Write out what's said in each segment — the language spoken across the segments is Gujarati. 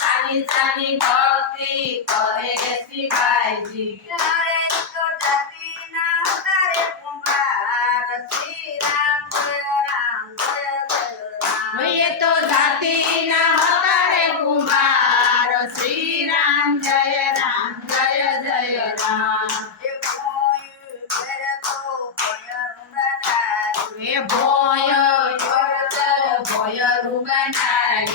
চানি চানি ভক্তি করে শিবাইজি তো জাতি না হতারে কুমার শ্রী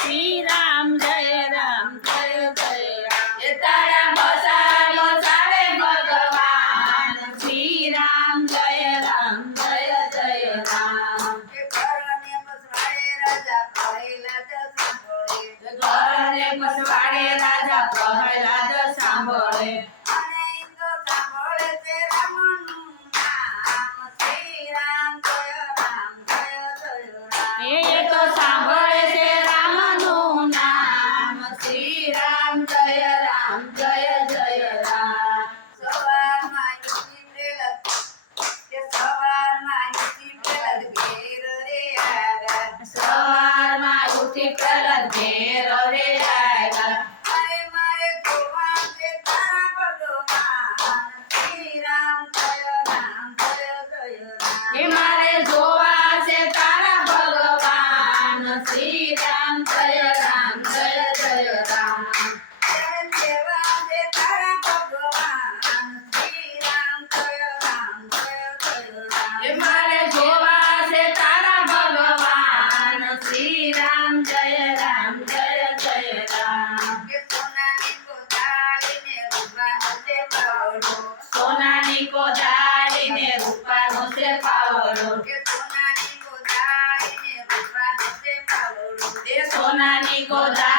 શ્રી રામ જય જય જય રામ ભગવાન. શ્રી રામ જય રામ જય જય રામ. ઘરને મસવાડે રાજા પહેલાદ સાંભળે. ઘરને મસવાડે રાજા સાંભળે. સોનાની ગોદાઈ